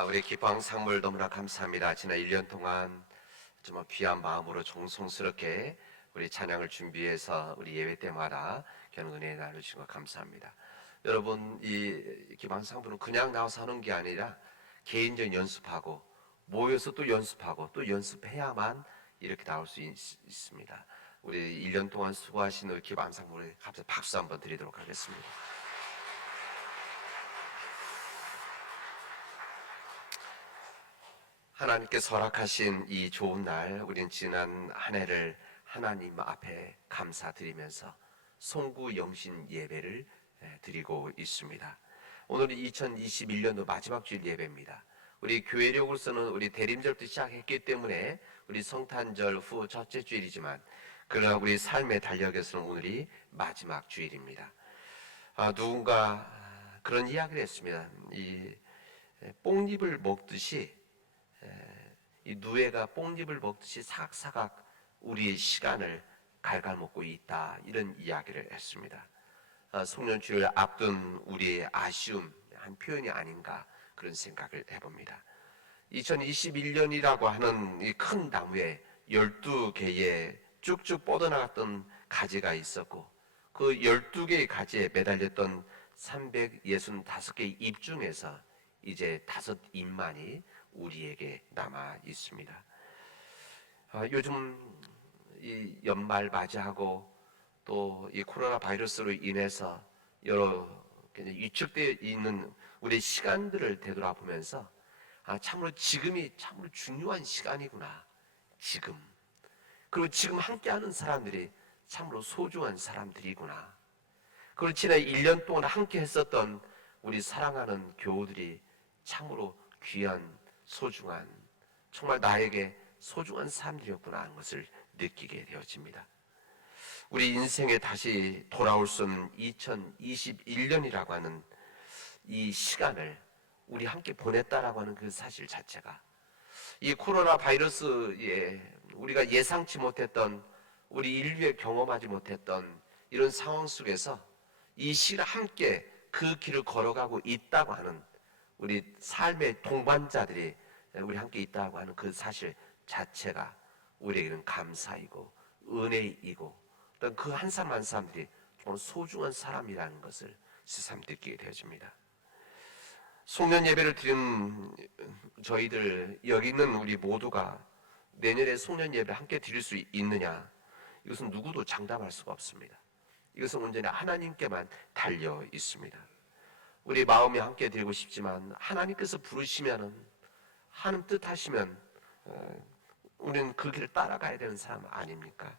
우리 기뻐항 상물 너무나 감사합니다. 지난 1년 동안 정말 귀한 마음으로 정성스럽게 우리 찬양을 준비해서 우리 예배 때마다 귀한 은혜 나누신 것 감사합니다. 여러분, 이 기뻐항 상물은 그냥 나와서 하는 게 아니라 개인적 연습하고 모여서 또 연습하고 또 연습해야만 이렇게 나올 수 있습니다. 우리 1년 동안 수고하신 우리 기뻐항 상물에 갑자기 박수 한번 드리도록 하겠습니다. 하나님께서 허락하신 이 좋은 날, 우린 지난 한 해를 하나님 앞에 감사드리면서 송구 영신 예배를 드리고 있습니다. 오늘은 2021년도 마지막 주일 예배입니다. 우리 교회력으로서는 우리 대림절부터 시작했기 때문에 우리 성탄절 후 첫째 주일이지만, 그러나 우리 삶의 달력에서는 오늘이 마지막 주일입니다. 누군가 그런 이야기를 했습니다. 이 뽕잎을 먹듯이, 이 누에가 뽕잎을 먹듯이 사각사각 우리의 시간을 갉아먹고 있다, 이런 이야기를 했습니다. 송년주를 앞둔 우리의 아쉬움 한 표현이 아닌가 그런 생각을 해봅니다. 2021년이라고 하는 이 큰 나무에 12개의 쭉쭉 뻗어나갔던 가지가 있었고, 그 12개의 가지에 매달렸던 365개의 잎 중에서 이제 5잎만이 우리에게 남아 있습니다. 요즘 이 연말 맞이하고 또 이 코로나 바이러스로 인해서 여러 위축되어 있는 우리 시간들을 되돌아보면서 참으로 지금이 참으로 중요한 시간이구나. 지금. 그리고 지금 함께하는 사람들이 참으로 소중한 사람들이구나. 그리고 지난 1년 동안 함께 했었던 우리 사랑하는 교우들이 참으로 귀한, 소중한, 정말 나에게 소중한 사람들이었구나 하는 것을 느끼게 되어집니다. 우리 인생에 다시 돌아올 수 없는 2021년이라고 하는 이 시간을 우리 함께 보냈다라고 하는 그 사실 자체가, 이 코로나 바이러스에 우리가 예상치 못했던, 우리 인류에 경험하지 못했던 이런 상황 속에서 이 시를 함께 그 길을 걸어가고 있다고 하는 우리 삶의 동반자들이 우리 함께 있다고 하는 그 사실 자체가 우리에게는 감사이고 은혜이고, 어떤 그 한 사람 한 사람들이 정말 소중한 사람이라는 것을 새삼 느끼게 되어집니다. 송년 예배를 드리는 저희들, 여기 있는 우리 모두가 내년에 송년 예배를 함께 드릴 수 있느냐, 이것은 누구도 장담할 수가 없습니다. 이것은 온전히 하나님께만 달려 있습니다. 우리 마음이 함께 드리고 싶지만 하나님께서 부르시면은, 하나님 뜻하시면 우리는 그 길을 따라가야 되는 사람 아닙니까?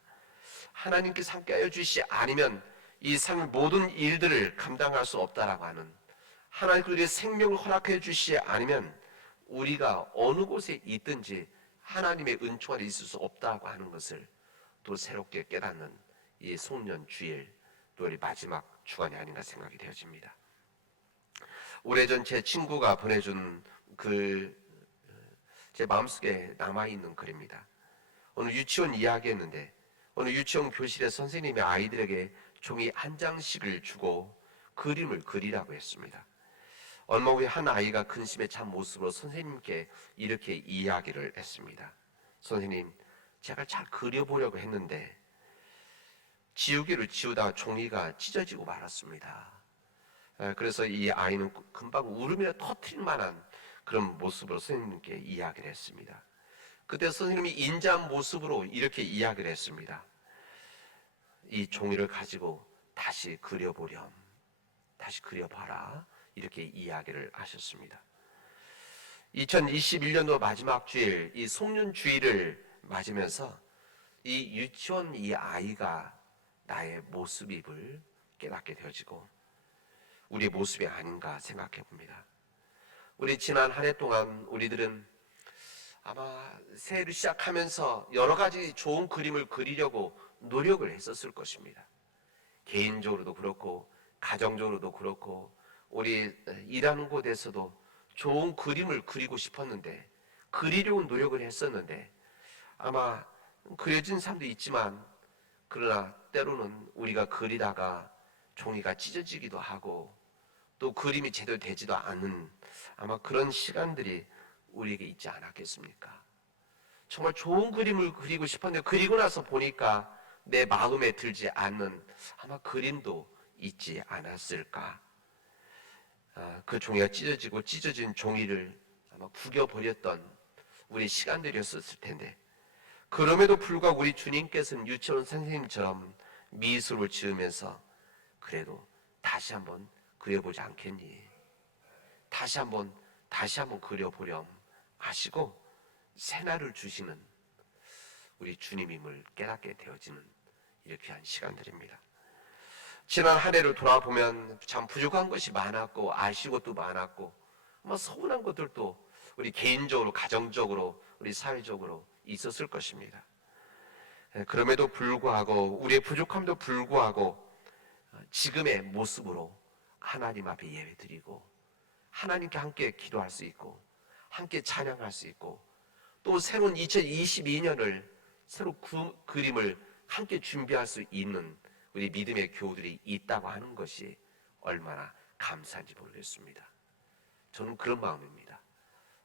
하나님께서 함께하여 주시지 않으면 이 삶의 모든 일들을 감당할 수 없다라고 하는, 하나님께서 우리의 생명을 허락해 주시지 않으면 우리가 어느 곳에 있든지 하나님의 은총 아래 있을 수 없다고 하는 것을 또 새롭게 깨닫는 이 송년 주일, 또 우리 마지막 주간이 아닌가 생각이 되어집니다. 오래전 제 친구가 보내준 제 마음속에 남아있는 글입니다. 오늘 유치원 이야기했는데, 오늘 유치원 교실에 선생님이 아이들에게 종이 한 장씩을 주고 그림을 그리라고 했습니다. 얼마 후에 한 아이가 근심에 찬 모습으로 선생님께 이렇게 이야기를 했습니다. 선생님, 제가 잘 그려보려고 했는데 지우개로 지우다가 종이가 찢어지고 말았습니다. 그래서 이 아이는 금방 울음이나 터뜨릴 만한 그런 모습으로 선생님께 이야기를 했습니다. 그때 선생님이 인자한 모습으로 이렇게 이야기를 했습니다. 이 종이를 가지고 다시 그려보렴, 다시 그려봐라, 이렇게 이야기를 하셨습니다. 2021년도 마지막 주일, 이 송년주일을 맞으면서 이 유치원 이 아이가 나의 모습입을 깨닫게 되어지고 우리의 모습이 아닌가 생각해 봅니다. 우리 지난 한 해 동안 우리들은 아마 새해를 시작하면서 여러 가지 좋은 그림을 그리려고 노력을 했었을 것입니다. 개인적으로도 그렇고 가정적으로도 그렇고 우리 일하는 곳에서도 좋은 그림을 그리고 싶었는데, 그리려고 노력을 했었는데, 아마 그려진 사람도 있지만, 그러나 때로는 우리가 그리다가 종이가 찢어지기도 하고 또 그림이 제대로 되지도 않은 아마 그런 시간들이 우리에게 있지 않았겠습니까? 정말 좋은 그림을 그리고 싶었는데 그리고 나서 보니까 내 마음에 들지 않는 아마 그림도 있지 않았을까? 그 종이가 찢어지고 찢어진 종이를 아마 구겨버렸던 우리 시간들이었을 텐데, 그럼에도 불구하고 우리 주님께서는 유치원 선생님처럼 미술을 지으면서 그래도 다시 한번 그려보지 않겠니? 다시 한번 그려보렴 하시고 새날을 주시는 우리 주님임을 깨닫게 되어지는 이렇게 한 시간들입니다. 지난 한 해를 돌아보면 참 부족한 것이 많았고 아쉬운 것도 많았고 아마 서운한 것들도 우리 개인적으로, 가정적으로, 우리 사회적으로 있었을 것입니다. 그럼에도 불구하고 우리의 부족함도 불구하고 지금의 모습으로 하나님 앞에 예배드리고 하나님께 함께 기도할 수 있고 함께 찬양할 수 있고 또 새로운 2022년을 새로 그림을 함께 준비할 수 있는 우리 믿음의 교우들이 있다고 하는 것이 얼마나 감사한지 모르겠습니다. 저는 그런 마음입니다.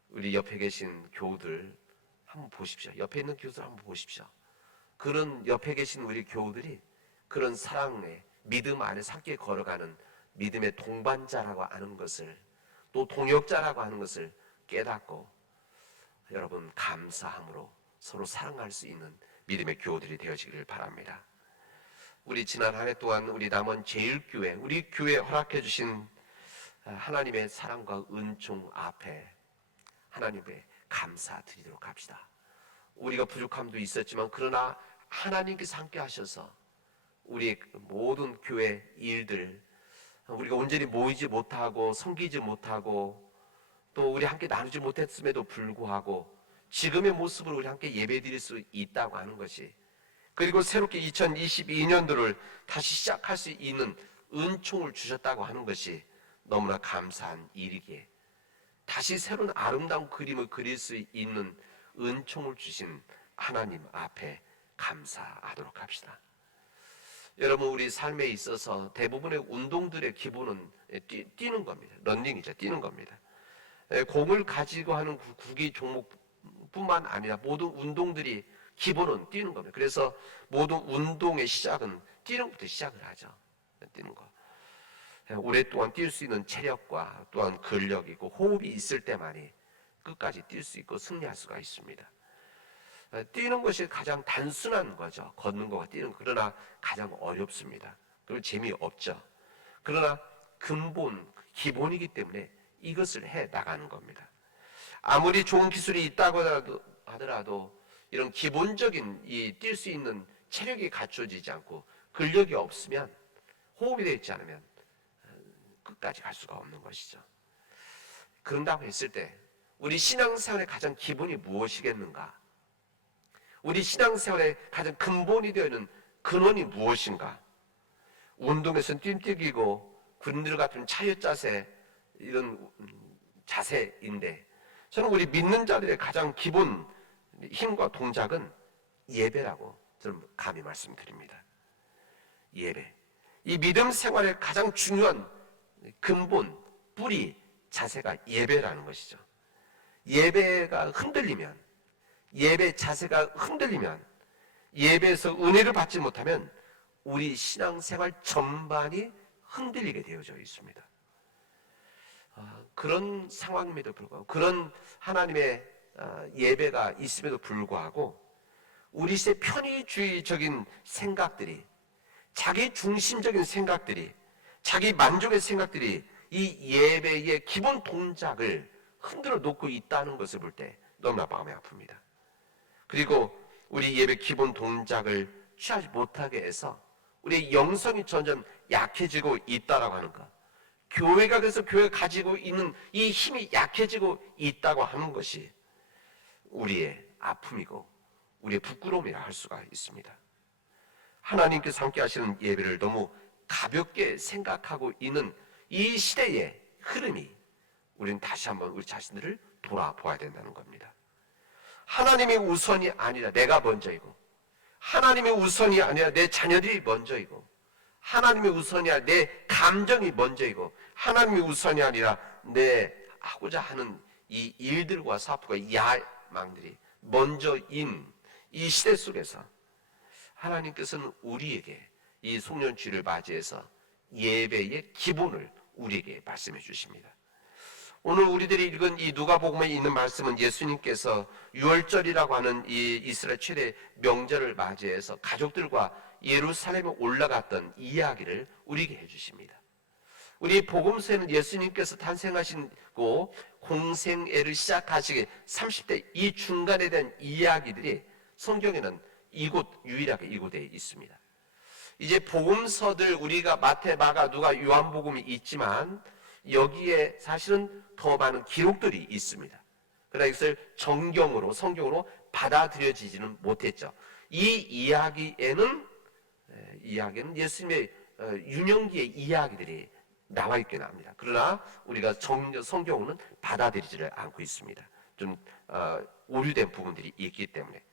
우리 옆에 계신 교우들 한번 보십시오. 옆에 있는 교우들 한번 보십시오. 그런 옆에 계신 우리 교우들이 그런 사랑의 믿음 안에서 함께 걸어가는 믿음의 동반자라고 하는 것을, 또 동역자라고 하는 것을 깨닫고 여러분 감사함으로 서로 사랑할 수 있는 믿음의 교우들이 되어지기를 바랍니다. 우리 지난 한 해 동안 우리 남원 제일교회, 우리 교회에 허락해 주신 하나님의 사랑과 은총 앞에 하나님께 감사드리도록 합시다. 우리가 부족함도 있었지만 그러나 하나님께서 함께 하셔서 우리의 모든 교회 일들, 우리가 온전히 모이지 못하고 섬기지 못하고 또 우리 함께 나누지 못했음에도 불구하고 지금의 모습으로 우리 함께 예배드릴 수 있다고 하는 것이, 그리고 새롭게 2022년도를 다시 시작할 수 있는 은총을 주셨다고 하는 것이 너무나 감사한 일이기에 다시 새로운 아름다운 그림을 그릴 수 있는 은총을 주신 하나님 앞에 감사하도록 합시다. 여러분, 우리 삶에 있어서 대부분의 운동들의 기본은 뛰는 겁니다. 런닝이죠. 뛰는 겁니다. 공을 가지고 하는 구기 종목뿐만 아니라 모든 운동들이 기본은 뛰는 겁니다. 그래서 모든 운동의 시작은 뛰는 것부터 시작을 하죠. 뛰는 거. 오랫동안 뛸 수 있는 체력과 또한 근력이고 호흡이 있을 때만이 끝까지 뛸 수 있고 승리할 수가 있습니다. 뛰는 것이 가장 단순한 거죠. 걷는 거와 뛰는 거. 그러나 가장 어렵습니다. 그리고 재미없죠. 그러나 근본, 기본이기 때문에 이것을 해 나가는 겁니다. 아무리 좋은 기술이 있다고 하더라도 이런 기본적인 뛸 수 있는 체력이 갖춰지지 않고 근력이 없으면, 호흡이 되어 있지 않으면 끝까지 갈 수가 없는 것이죠. 그런다고 했을 때 우리 신앙생활의 가장 기본이 무엇이겠는가? 우리 신앙생활의 가장 근본이 되어 있는 근원이 무엇인가? 운동에서는 뜀뛰기고 군들 같은 차렷 자세, 이런 자세인데 저는 우리 믿는 자들의 가장 기본 힘과 동작은 예배라고 저는 감히 말씀드립니다. 예배. 이 믿음 생활의 가장 중요한 근본, 뿌리, 자세가 예배라는 것이죠. 예배가 흔들리면, 예배 자세가 흔들리면, 예배에서 은혜를 받지 못하면 우리 신앙생활 전반이 흔들리게 되어져 있습니다. 그런 상황임에도 불구하고, 그런 하나님의 예배가 있음에도 불구하고 우리 시대 편의주의적인 생각들이, 자기 중심적인 생각들이, 자기 만족의 생각들이 이 예배의 기본 동작을 흔들어 놓고 있다는 것을 볼 때 너무나 마음이 아픕니다. 그리고 우리 예배 기본 동작을 취하지 못하게 해서 우리의 영성이 점점 약해지고 있다라고 하는 것, 교회가 그래서 교회가 가지고 있는 이 힘이 약해지고 있다고 하는 것이 우리의 아픔이고 우리의 부끄러움이라 할 수가 있습니다. 하나님께서 함께 하시는 예배를 너무 가볍게 생각하고 있는 이 시대의 흐름이 우리는 다시 한번 우리 자신들을 돌아보아야 된다는 겁니다. 하나님이 우선이 아니라 내가 먼저이고, 하나님이 우선이 아니라 내 자녀들이 먼저이고, 하나님이 우선이 아니라 내 감정이 먼저이고 하나님이 우선이 아니라 내 하고자 하는 이 일들과 사업과 야망들이 먼저인 이 시대 속에서 하나님께서는 우리에게 이 송년주일을 맞이해서 예배의 기본을 우리에게 말씀해 주십니다. 오늘 우리들이 읽은 이 누가복음에 있는 말씀은 예수님께서 유월절이라고 하는 이 이스라엘 최대 명절을 맞이해서 가족들과 예루살렘에 올라갔던 이야기를 우리에게 해주십니다. 우리 복음서에는 예수님께서 탄생하시고 공생애를 시작하시기 30대 이 중간에 대한 이야기들이 성경에는 유일하게 이곳에 있습니다. 이제 복음서들 우리가 마태, 마가, 누가, 요한복음이 있지만 여기에 사실은 더 많은 기록들이 있습니다. 그러나 이것을 성경으로 받아들여지지는 못했죠. 이 이야기에는 예수님의 유년기의 이야기들이 나와 있긴 합니다. 그러나 우리가 성경은 받아들이지를 않고 있습니다. 좀 오류된 부분들이 있기 때문에.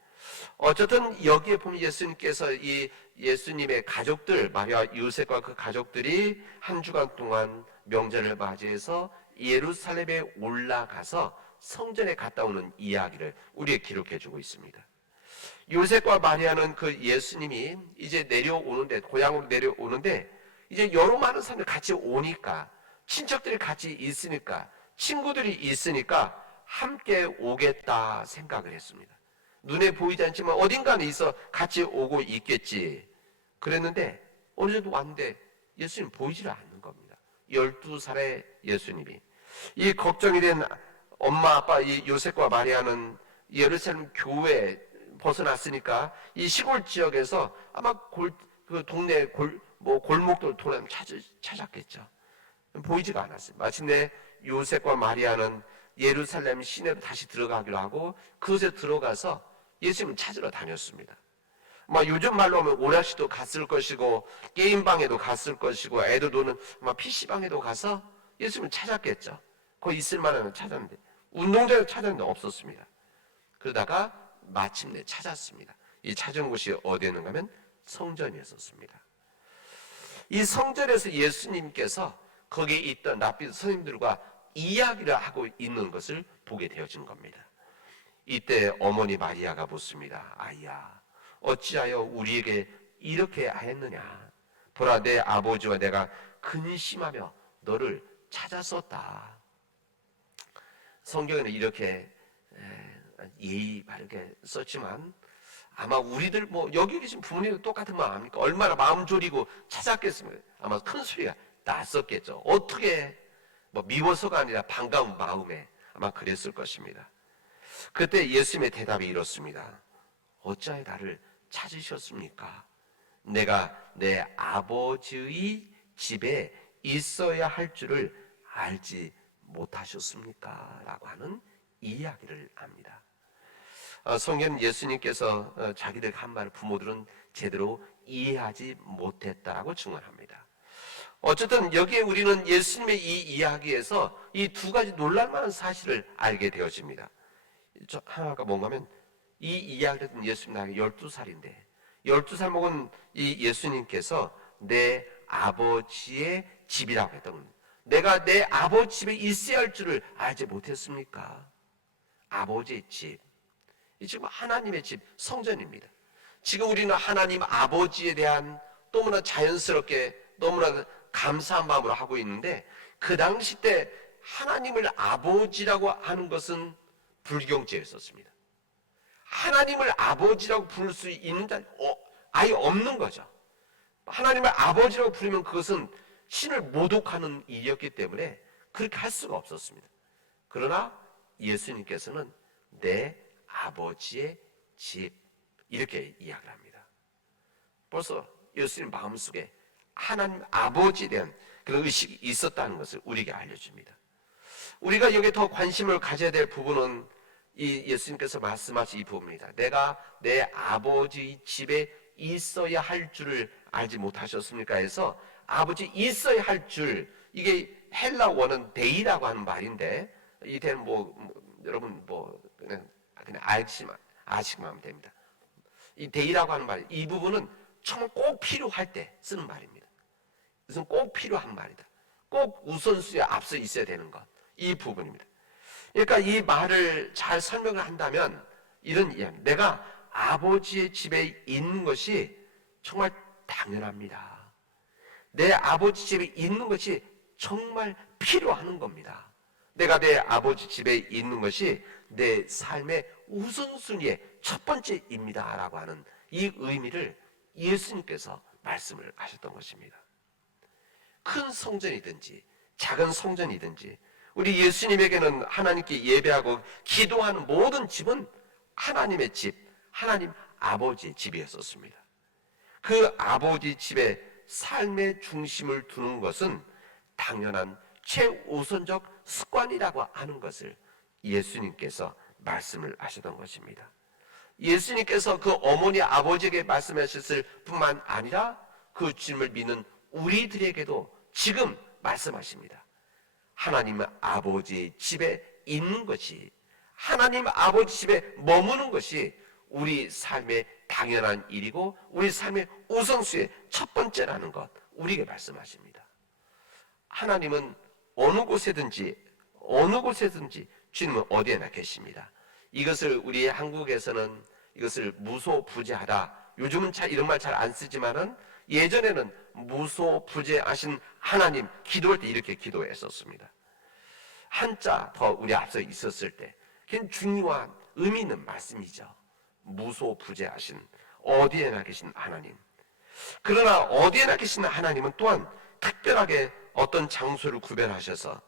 어쨌든 여기에 보면 예수님께서 이 예수님의 가족들, 마리아 요셉과 그 가족들이 한 주간 동안 명절을 맞이해서 예루살렘에 올라가서 성전에 갔다 오는 이야기를 우리에게 기록해 주고 있습니다. 요셉과 마리아는 그 예수님이 이제 고향으로 내려오는데 이제 여러 많은 사람들이 같이 오니까, 친척들이 같이 있으니까, 친구들이 있으니까 함께 오겠다 생각을 했습니다. 눈에 보이지 않지만 어딘가에 있어 같이 오고 있겠지 그랬는데 어느 정도 왔는데 예수님 보이지를 않는 겁니다. 12살의 예수님이. 이 걱정이 된 엄마 아빠 이 요셉과 마리아는 예루살렘 교회 벗어났으니까 이 시골 지역에서 아마 그 동네 골목들 돌아다니며 찾았겠죠. 보이지가 않았어요. 마침내 요셉과 마리아는 예루살렘 시내로 다시 들어가기로 하고 그곳에 들어가서 예수님을 찾으러 다녔습니다. 요즘 말로 하면 오락실도 갔을 것이고 게임방에도 갔을 것이고 애들 노는 PC방에도 가서 예수님을 찾았겠죠. 거기 있을 만한 찾았는데 운동장을 찾았는데 없었습니다. 그러다가 마침내 찾았습니다. 이 찾은 곳이 어디였는가 하면 성전이었습니다. 이 성전에서 예수님께서 거기에 있던 랍비 선생님들과 이야기를 하고 있는 것을 보게 되어진 겁니다. 이때 어머니 마리아가 묻습니다. 아이야, 어찌하여 우리에게 이렇게 하였느냐? 보라, 내 아버지와 내가 근심하며 너를 찾았었다. 성경에는 이렇게 예의 바르게 썼지만 아마 우리들 여기 계신 부모님도 똑같은 마음 아닙니까? 얼마나 마음 졸이고 찾았겠습니까? 아마 큰 소리가 났었겠죠. 어떻게 미워서가 아니라 반가운 마음에 아마 그랬을 것입니다. 그때 예수님의 대답이 이렇습니다. 어찌하여 나를 찾으셨습니까? 내가 내 아버지의 집에 있어야 할 줄을 알지 못하셨습니까? 라고 하는 이야기를 합니다. 성경은 예수님께서 자기들 한 말을 부모들은 제대로 이해하지 못했다라고 증언합니다. 어쨌든 여기에 우리는 예수님의 이 이야기에서 이 두 가지 놀랄만한 사실을 알게 되어집니다. 하나가 뭔가 하면 이 이야기를 듣는 예수님 나이가 12살인데 12살 먹은 이 예수님께서 내 아버지의 집이라고 했던 겁니다. 내가 내 아버지 집에 있어야 할 줄을 알지 못했습니까? 아버지의 집. 이 지금 하나님의 집, 성전입니다. 지금 우리는 하나님 아버지에 대한 너무나 자연스럽게 너무나 감사한 마음으로 하고 있는데 그 당시 때 하나님을 아버지라고 하는 것은 불경죄였었습니다. 하나님을 아버지라고 부를 수 있는 자는 아예 없는 거죠. 하나님을 아버지라고 부르면 그것은 신을 모독하는 일이었기 때문에 그렇게 할 수가 없었습니다. 그러나 예수님께서는 내 아버지의 집 이렇게 이야기를 합니다. 벌써 예수님 마음속에 하나님 아버지에 대한 그런 의식이 있었다는 것을 우리에게 알려줍니다. 우리가 여기에 더 관심을 가져야 될 부분은 이 예수님께서 말씀하신 이 부분입니다. 내가 내 아버지 집에 있어야 할 줄을 알지 못하셨습니까? 해서 아버지 있어야 할 줄, 이게 헬라 원은 데이라고 하는 말인데 이때는 여러분 그냥 아시기만 하면 됩니다. 이 데이라고 하는 말, 이 부분은 정말 꼭 필요할 때 쓰는 말입니다. 이것은 꼭 필요한 말이다. 꼭 우선순위에 앞서 있어야 되는 것. 이 부분입니다. 그러니까 이 말을 잘 설명을 한다면 이런 이야기. 내가 아버지의 집에 있는 것이 정말 당연합니다. 내 아버지 집에 있는 것이 정말 필요한 겁니다. 내가 내 아버지 집에 있는 것이 내 삶의 우선순위의 첫 번째입니다. 라고 하는 이 의미를 예수님께서 말씀을 하셨던 것입니다. 큰 성전이든지 작은 성전이든지 우리 예수님에게는 하나님께 예배하고 기도하는 모든 집은 하나님의 집, 하나님 아버지의 집이었었습니다. 그 아버지 집에 삶의 중심을 두는 것은 당연한 최우선적 습관이라고 하는 것을 예수님께서 말씀을 하셨던 것입니다. 예수님께서 그 어머니 아버지에게 말씀하셨을 뿐만 아니라 그 주님을 믿는 우리들에게도 지금 말씀하십니다. 하나님 아버지 집에 있는 것이, 하나님 아버지 집에 머무는 것이 우리 삶의 당연한 일이고 우리 삶의 우선순위의 첫 번째라는 것, 우리에게 말씀하십니다. 하나님은 어느 곳에든지 주님은 어디에나 계십니다. 이것을 우리 한국에서는 이것을 무소부재하다, 요즘은 이런 말 잘 안 쓰지만은 예전에는 무소부재하신 하나님, 기도할 때 이렇게 기도했었습니다. 한자 더 우리 앞서 있었을 때 굉장히 중요한 의미 있는 말씀이죠. 무소부재하신, 어디에나 계신 하나님. 그러나 어디에나 계신 하나님은 또한 특별하게 어떤 장소를 구별하셔서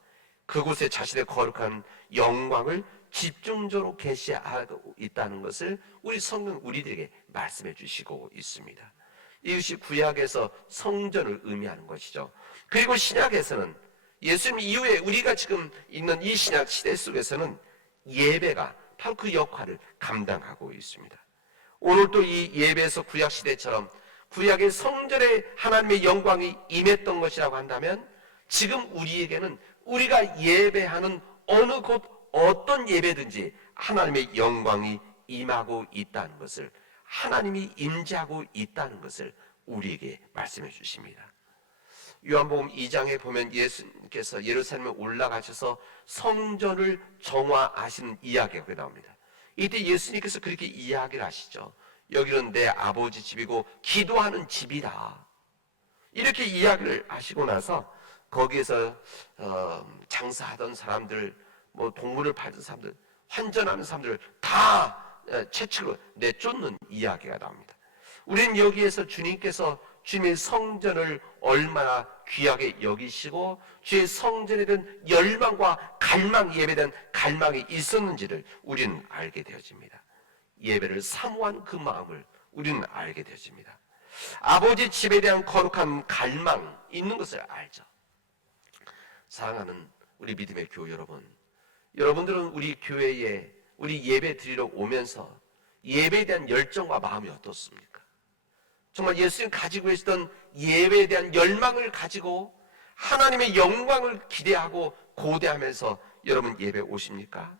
그곳에 자신의 거룩한 영광을 집중적으로 계시하고 있다는 것을 우리 성경 우리들에게 말씀해 주시고 있습니다. 이것이 구약에서 성전을 의미하는 것이죠. 그리고 신약에서는 예수님 이후에 우리가 지금 있는 이 신약 시대 속에서는 예배가 바로 그 역할을 감당하고 있습니다. 오늘도 이 예배에서 구약 시대처럼 구약의 성전에 하나님의 영광이 임했던 것이라고 한다면 지금 우리에게는 우리가 예배하는 어느 곳 어떤 예배든지 하나님의 영광이 임하고 있다는 것을, 하나님이 임재하고 있다는 것을 우리에게 말씀해 주십니다. 요한복음 2장에 보면 예수님께서 예루살렘에 올라가셔서 성전을 정화하시는 이야기가 나옵니다. 이때 예수님께서 그렇게 이야기를 하시죠. 여기는 내 아버지 집이고 기도하는 집이다. 이렇게 이야기를 하시고 나서 거기에서 장사하던 사람들, 뭐 동물을 팔던 사람들, 환전하는 사람들 다 채찍으로 내쫓는 이야기가 나옵니다. 우리는 여기에서 주님께서 주님의 성전을 얼마나 귀하게 여기시고 주의 성전에 대한 열망과 갈망, 예배에 대한 갈망이 있었는지를 우리는 알게 되어집니다. 예배를 사모하는 그 마음을 우리는 알게 되어집니다. 아버지 집에 대한 거룩한 갈망 있는 것을 알죠. 사랑하는 우리 믿음의 교회 여러분, 여러분들은 우리 교회에 우리 예배 드리러 오면서 예배에 대한 열정과 마음이 어떻습니까? 정말 예수님 가지고 계시던 예배에 대한 열망을 가지고 하나님의 영광을 기대하고 고대하면서 여러분 예배 오십니까?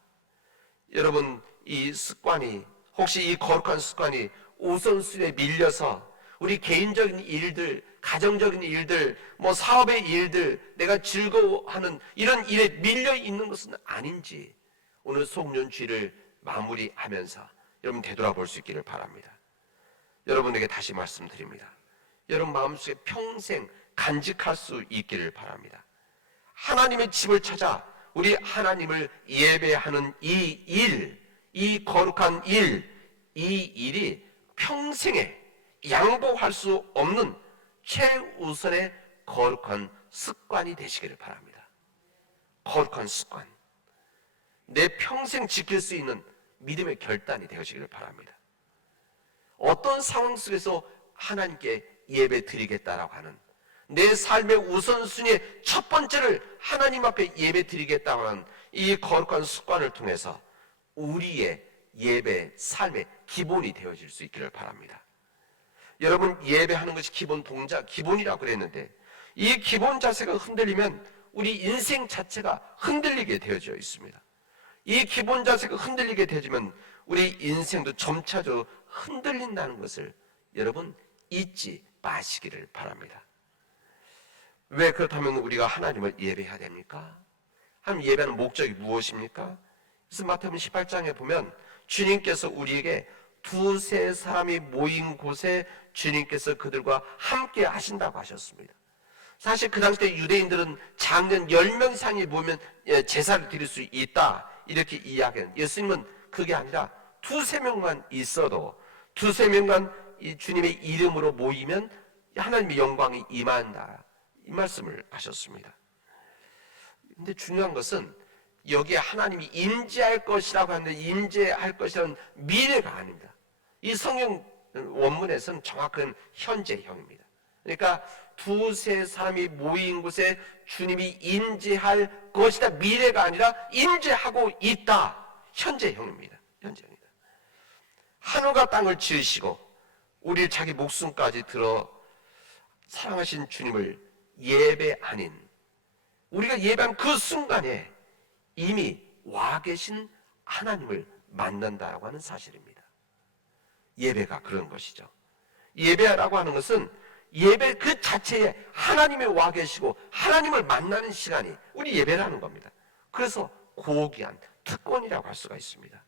여러분 이 습관이, 혹시 이 거룩한 습관이 우선순위에 밀려서 우리 개인적인 일들, 가정적인 일들, 뭐 사업의 일들, 내가 즐거워하는 이런 일에 밀려 있는 것은 아닌지 오늘 송년주일을 마무리하면서 여러분 되돌아볼 수 있기를 바랍니다. 여러분에게 다시 말씀드립니다. 여러분 마음속에 평생 간직할 수 있기를 바랍니다. 하나님의 집을 찾아 우리 하나님을 예배하는 이 일, 이 거룩한 일, 이 일이 평생에 양보할 수 없는 최우선의 거룩한 습관이 되시기를 바랍니다. 거룩한 습관, 내 평생 지킬 수 있는 믿음의 결단이 되시기를 바랍니다. 어떤 상황 속에서 하나님께 예배 드리겠다라고 하는, 내 삶의 우선순위의 첫 번째를 하나님 앞에 예배 드리겠다고 하는 이 거룩한 습관을 통해서 우리의 예배 삶의 기본이 되어질 수 있기를 바랍니다. 여러분 예배하는 것이 기본 동작, 기본이라고 그랬는데 이 기본 자세가 흔들리면 우리 인생 자체가 흔들리게 되어져 있습니다. 이 기본 자세가 흔들리게 되어지면 우리 인생도 점차적으로 흔들린다는 것을 여러분 잊지 마시기를 바랍니다. 왜 그렇다면 우리가 하나님을 예배해야 됩니까? 하나님 예배하는 목적이 무엇입니까? 그래서 마태복음 18장에 보면 주님께서 우리에게 두세 사람이 모인 곳에 주님께서 그들과 함께 하신다고 하셨습니다. 사실 그 당시 때 유대인들은 작년 10명 이상이 모이면 제사를 드릴 수 있다 이렇게 이야기하는, 예수님은 그게 아니라 두세 명만 있어도, 두세 명만 이 주님의 이름으로 모이면 하나님의 영광이 임한다, 이 말씀을 하셨습니다. 근데 중요한 것은 여기에 하나님이 임재할 것이라고 하는데, 임재할 것이라는 미래가 아닙니다. 이 성경 원문에서는 정확한 현재형입니다. 그러니까 두세 사람이 모인 곳에 주님이 임재할 것이다, 미래가 아니라 임재하고 있다, 현재형입니다. 현재형이다. 하늘과 땅을 지으시고 우리를 자기 목숨까지 들어 사랑하신 주님을 예배 아닌, 우리가 예배한 그 순간에 이미 와 계신 하나님을 만난다라고 하는 사실입니다. 예배가 그런 것이죠. 예배라고 하는 것은 예배 그 자체에 하나님이 와 계시고 하나님을 만나는 시간이 우리 예배라는 겁니다. 그래서 고귀한 특권이라고 할 수가 있습니다.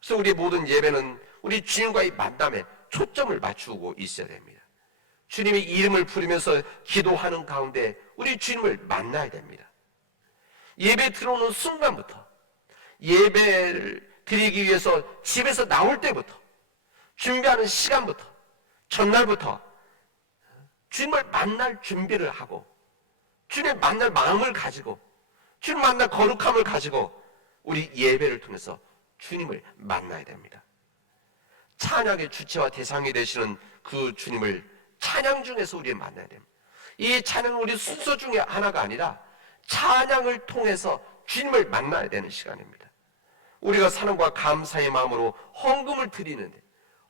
그래서 우리의 모든 예배는 우리 주님과의 만남에 초점을 맞추고 있어야 됩니다. 주님의 이름을 부르면서 기도하는 가운데 우리 주님을 만나야 됩니다. 예배 들어오는 순간부터, 예배를 드리기 위해서 집에서 나올 때부터, 준비하는 시간부터, 전날부터 주님을 만날 준비를 하고, 주님을 만날 마음을 가지고, 주님 만날 거룩함을 가지고 우리 예배를 통해서 주님을 만나야 됩니다. 찬양의 주체와 대상이 되시는 그 주님을 찬양 중에서 우리를 만나야 됩니다. 이 찬양은 우리 순서 중에 하나가 아니라 찬양을 통해서 주님을 만나야 되는 시간입니다. 우리가 사랑과 감사의 마음으로 헌금을 드리는데,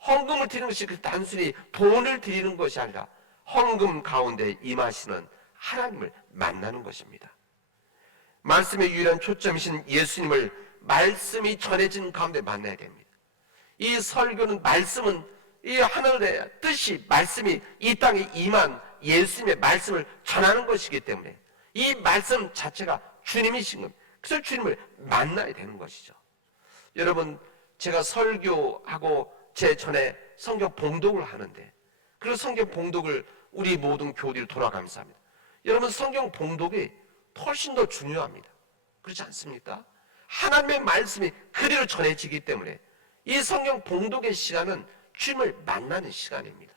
헌금을 드리는 것이 단순히 돈을 드리는 것이 아니라 헌금 가운데 임하시는 하나님을 만나는 것입니다. 말씀의 유일한 초점이신 예수님을 말씀이 전해진 가운데 만나야 됩니다. 이 설교는, 말씀은 이 하늘의 뜻이, 말씀이 이 땅에 임한 예수님의 말씀을 전하는 것이기 때문에 이 말씀 자체가 주님이신 겁니다. 그래서 주님을 만나야 되는 것이죠. 여러분, 제가 설교하고 제 전에 성경 봉독을 하는데, 그리고 성경 봉독을 우리 모든 교우들이 돌아가면서 합니다. 여러분, 성경 봉독이 훨씬 더 중요합니다. 그렇지 않습니까? 하나님의 말씀이 그대로 전해지기 때문에 이 성경 봉독의 시간은 주님을 만나는 시간입니다.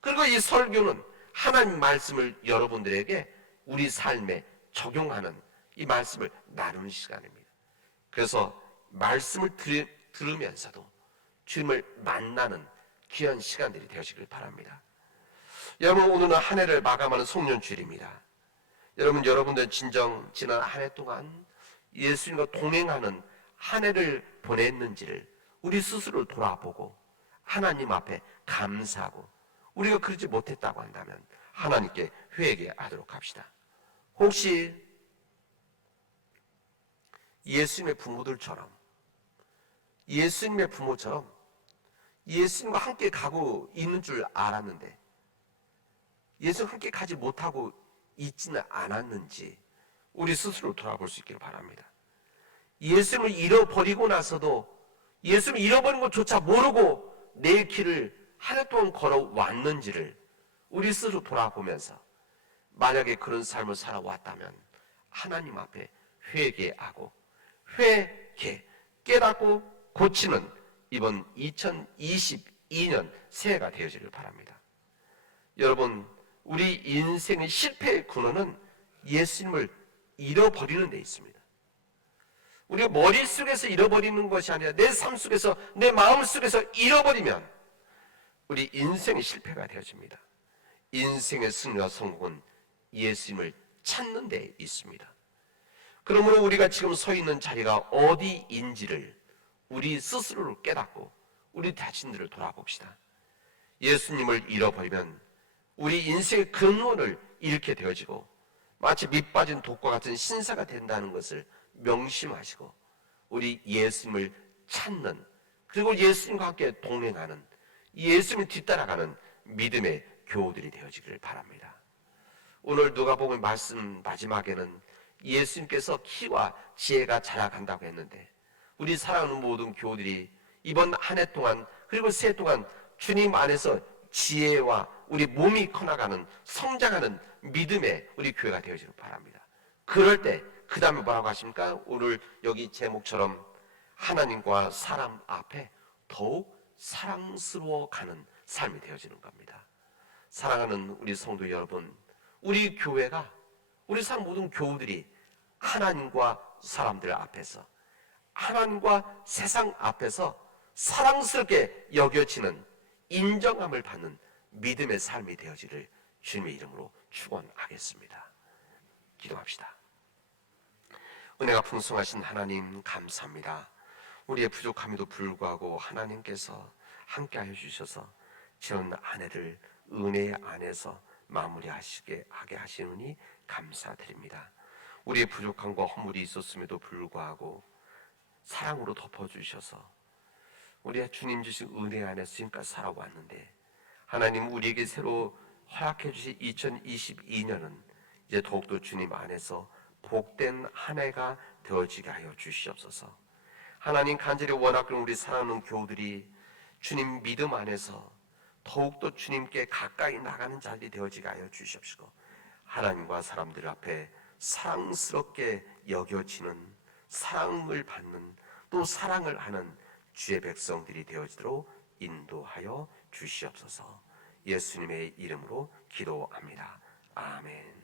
그리고 이 설교는 하나님 말씀을 여러분들에게 우리 삶에 적용하는, 이 말씀을 나누는 시간입니다. 그래서 말씀을 들으면서도 주님을 만나는 귀한 시간들이 되시길 바랍니다. 여러분, 오늘은 한 해를 마감하는 송년주일입니다. 여러분들 진정 지난 한 해 동안 예수님과 동행하는 한 해를 보냈는지를 우리 스스로 돌아보고 하나님 앞에 감사하고, 우리가 그러지 못했다고 한다면 하나님께 회개하도록 합시다. 혹시 예수님의 부모처럼 예수님과 함께 가고 있는 줄 알았는데 예수님과 함께 가지 못하고 있지는 않았는지 우리 스스로 돌아볼 수 있기를 바랍니다. 예수님을 잃어버리고 나서도 예수님을 잃어버린 것조차 모르고 내 길을 한 해 동안 걸어왔는지를 우리 스스로 돌아보면서, 만약에 그런 삶을 살아왔다면 하나님 앞에 회개하고 깨닫고 고치는 이번 2022년 새해가 되어지길 바랍니다. 여러분, 우리 인생의 실패의 근원은 예수님을 잃어버리는 데 있습니다. 우리가 머릿속에서 잃어버리는 것이 아니라 내 삶 속에서, 내 마음 속에서 잃어버리면 우리 인생의 실패가 되어집니다. 인생의 승리와 성공은 예수님을 찾는 데 있습니다. 그러므로 우리가 지금 서 있는 자리가 어디인지를 우리 스스로를 깨닫고 우리 자신들을 돌아봅시다. 예수님을 잃어버리면 우리 인생의 근원을 잃게 되어지고 마치 밑 빠진 독과 같은 신사가 된다는 것을 명심하시고 우리 예수님을 찾는, 그리고 예수님과 함께 동행하는, 예수님을 뒤따라가는 믿음의 교우들이 되어지기를 바랍니다. 오늘 누가복음 말씀 마지막에는 예수님께서 키와 지혜가 자라간다고 했는데, 우리 사랑하는 모든 교우들이 이번 한 해 동안 그리고 새해 동안 주님 안에서 지혜와 우리 몸이 커나가는 성장하는 믿음의 우리 교회가 되어지길 바랍니다. 그럴 때 그 다음에 뭐라고 하십니까? 오늘 여기 제목처럼 하나님과 사람 앞에 더욱 사랑스러워가는 삶이 되어지는 겁니다. 사랑하는 우리 성도 여러분, 우리 교회가, 우리 상 모든 교우들이 하나님과 사람들 앞에서, 하나님과 세상 앞에서 사랑스럽게 여겨지는, 인정함을 받는 믿음의 삶이 되어지를 주님의 이름으로 축원하겠습니다. 기도합시다. 은혜가 풍성하신 하나님, 감사합니다. 우리의 부족함에도 불구하고 하나님께서 함께하여 주셔서 지난 한 해를 은혜 안에서 마무리하게 하시느니 감사드립니다. 우리의 부족함과 허물이 있었음에도 불구하고 사랑으로 덮어주셔서 우리의 주님 주신 은혜 안에서 지금까지 살아왔는데, 하나님 우리에게 새로 허락해 주신 2022년은 이제 더욱더 주님 안에서 복된 한 해가 되어지게 하여 주시옵소서. 하나님, 간절히 원하기는 우리 사랑하는 교우들이 주님 믿음 안에서 더욱더 주님께 가까이 나가는 자들이 되어지게 하여 주시옵시고, 하나님과 사람들 앞에 사랑스럽게 여겨지는, 사랑을 받는, 또 사랑을 하는 주의 백성들이 되어지도록 인도하여 주시옵소서. 예수님의 이름으로 기도합니다. 아멘.